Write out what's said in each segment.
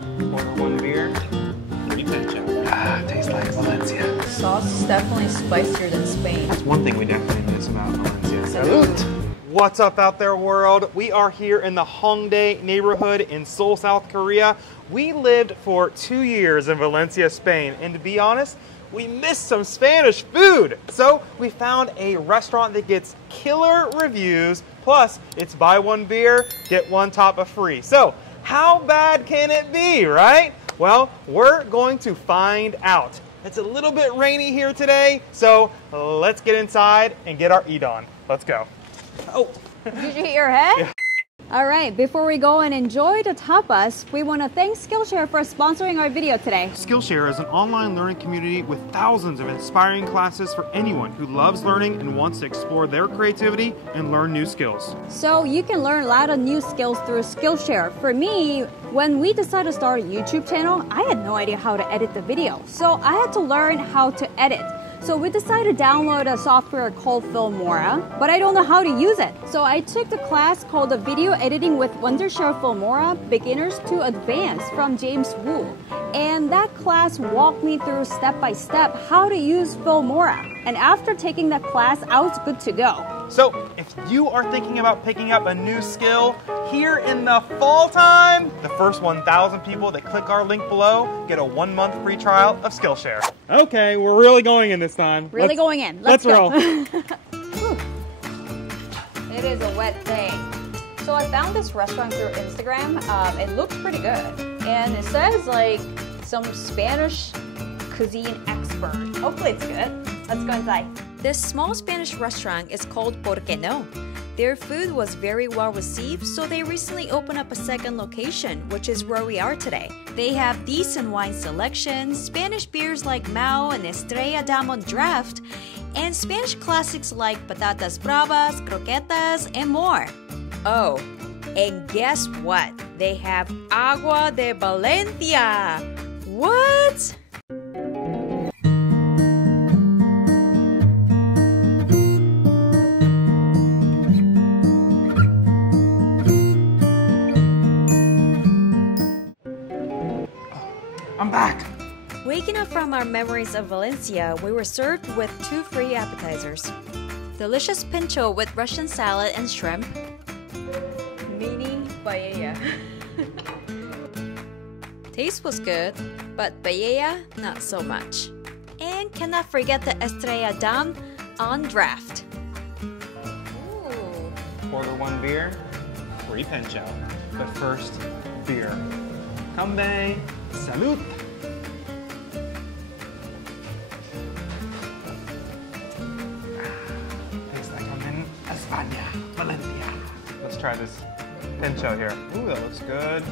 Order one beer, 3 pinchos. Ah, tastes like Valencia. Sauce is definitely spicier than Spain. That's one thing we definitely miss about Valencia. Salute! What's up out there, world? We are here in the Hongdae neighborhood in Seoul, South Korea. We lived for 2 years in Valencia, Spain, and to be honest, we missed some Spanish food. So we found a restaurant that gets killer reviews, plus it's buy one beer, get one tapa free. So how bad can it be, right? Well, we're going to find out. It's a little bit rainy here today, so let's get inside and get our eat on. Let's go. Oh. Did you hit your head? Yeah. All right, before we go and enjoy the tapas, we want to thank Skillshare for sponsoring our video today. Skillshare is an online learning community with thousands of inspiring classes for anyone who loves learning and wants to explore their creativity and learn new skills. So you can learn a lot of new skills through Skillshare. For me, when we decided to start a YouTube channel, I had no idea how to edit the video. So I had to learn how to edit. So we decided to download a software called Filmora, but I don't know how to use it. So I took the class called the Video Editing with Wondershare Filmora, Beginners to Advanced from James Wu. And that class walked me through step by step how to use Filmora. And after taking that class, I was good to go. So if you are thinking about picking up a new skill here in the fall time, the first 1,000 people that click our link below get a 1-month free trial of Skillshare. Okay, we're really going in this time. Really going in. Let's go. roll. It is a wet day. So I found this restaurant through Instagram. It looks pretty good. And it says like some Spanish cuisine expert. Hopefully it's good. Let's go inside. This small Spanish restaurant is called Porque. Their food was very well received, so they recently opened up a second location, which is where we are today. They have decent wine selection, Spanish beers like Mao and Estrella Damm on draft, and Spanish classics like patatas bravas, croquetas, and more. Oh, and guess what? They have agua de Valencia. What? I'm back. Waking up from our memories of Valencia, we were served with 2 free appetizers. Delicious pincho with Russian salad and shrimp. Mini paella. Taste was good, but paella, not so much. And cannot forget the Estrella Damm on draft. Ooh. Order 1 beer, 3 pincho. But first, beer. Come, salute. Tastes like I'm in España, Valencia. Let's try this pincho here. Ooh, that looks good.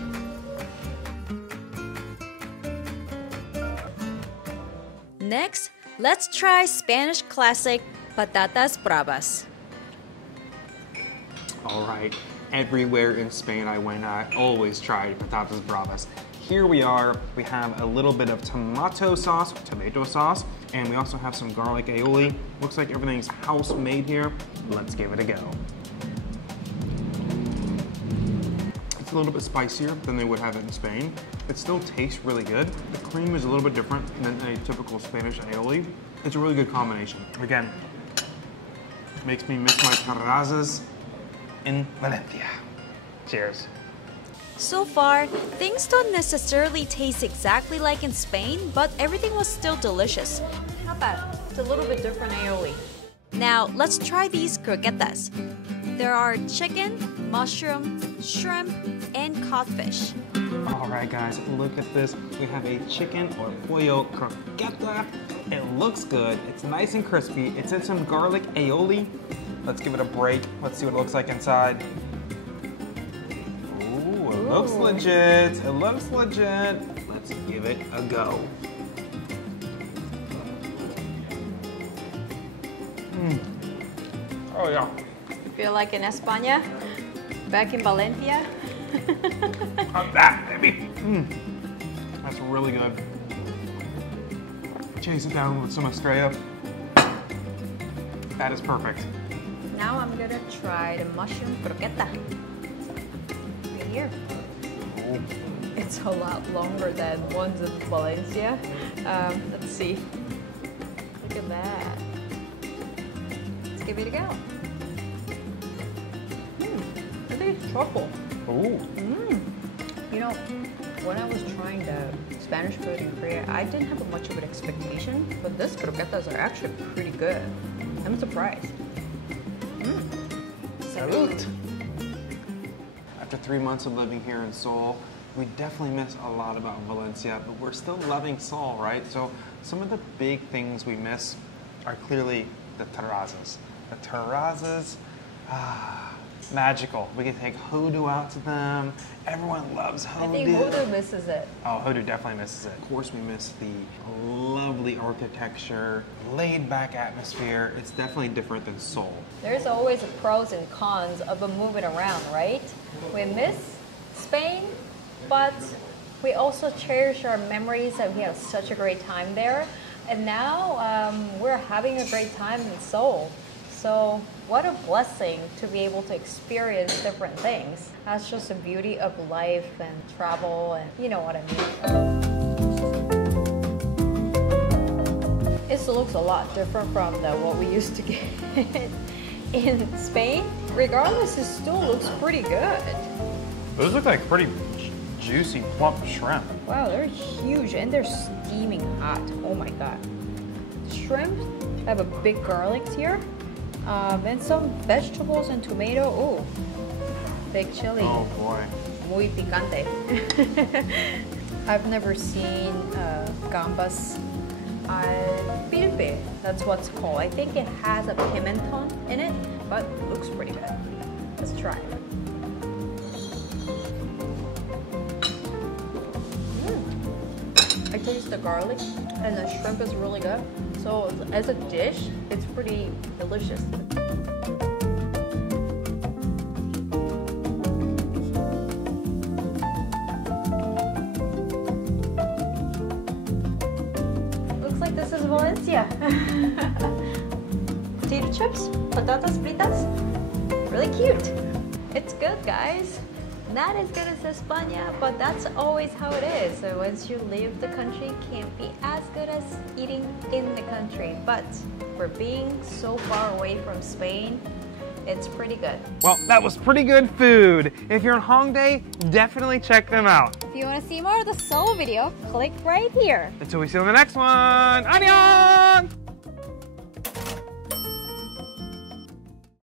Next, let's try Spanish classic patatas bravas. All right, everywhere in Spain I went, I always tried patatas bravas. Here we are, we have a little bit of tomato sauce, and we also have some garlic aioli. Looks like everything's house made here. Let's give it a go. It's a little bit spicier than they would have it in Spain. It still tastes really good. The cream is a little bit different than a typical Spanish aioli. It's a really good combination. Again, makes me miss my terrazas in Valencia. Cheers. So far, things don't necessarily taste exactly like in Spain, but everything was still delicious. Not bad. It's a little bit different aioli. Now, let's try these croquetas. There are chicken, mushroom, shrimp, and codfish. All right, guys, look at this. We have a chicken or pollo croqueta. It looks good. It's nice and crispy. It's in some garlic aioli. Let's give it a break. Let's see what it looks like inside. Ooh, it looks legit. It looks legit. Let's give it a go. Oh, yeah. You feel like in España? Back in Valencia? I'm back, baby. That's really good. Chase it down with some Estrella. That is perfect. Now I'm gonna try the mushroom croqueta. Right here. Oh. It it's a lot longer than ones in Valencia. Let's see. Look at that. Let's give it a go. I think it's truffle. Ooh. You know, when I was trying the Spanish food in Korea, I didn't have much of an expectation, but these croquetas are actually pretty good. I'm surprised. Salud. After 3 months of living here in Seoul, we definitely miss a lot about Valencia, but we're still loving Seoul, right? So some of the big things we miss are clearly the terrazas. The terrazas, magical. We can take Hodu out to them. Everyone loves Hodu. I think Hodu misses it. Oh, Hodu definitely misses it. Of course, we miss the lovely architecture, laid-back atmosphere. It's definitely different than Seoul. There's always pros and cons of moving around, right? We miss Spain, but we also cherish our memories that we had such a great time there. And now we're having a great time in Seoul. So what a blessing to be able to experience different things. That's just the beauty of life and travel, and you know what I mean. It looks a lot different from what we used to get in Spain. Regardless, it still looks pretty good. Those look like pretty juicy, plump shrimp. Wow, they're huge and they're steaming hot. Oh my god. Shrimp have a big garlic here. And some vegetables and tomato. Oh, big chili. Oh boy. Muy picante. I've never seen gambas al pilpe. That's what's called. I think it has a pimenton in it, but it looks pretty good. Let's try it. I taste the garlic and the shrimp is really good. So as a dish, it's pretty delicious. Looks like this is Valencia. Potato chips, patatas fritas. Really cute. It's good, guys. Not as good as España, but that's always how it is. So once you leave the country, can't be as good as eating in the country. But for being so far away from Spain, it's pretty good. Well, that was pretty good food. If you're in Hongdae, definitely check them out. If you want to see more of the Seoul video, click right here. Until we see you in the next one. Annyeong!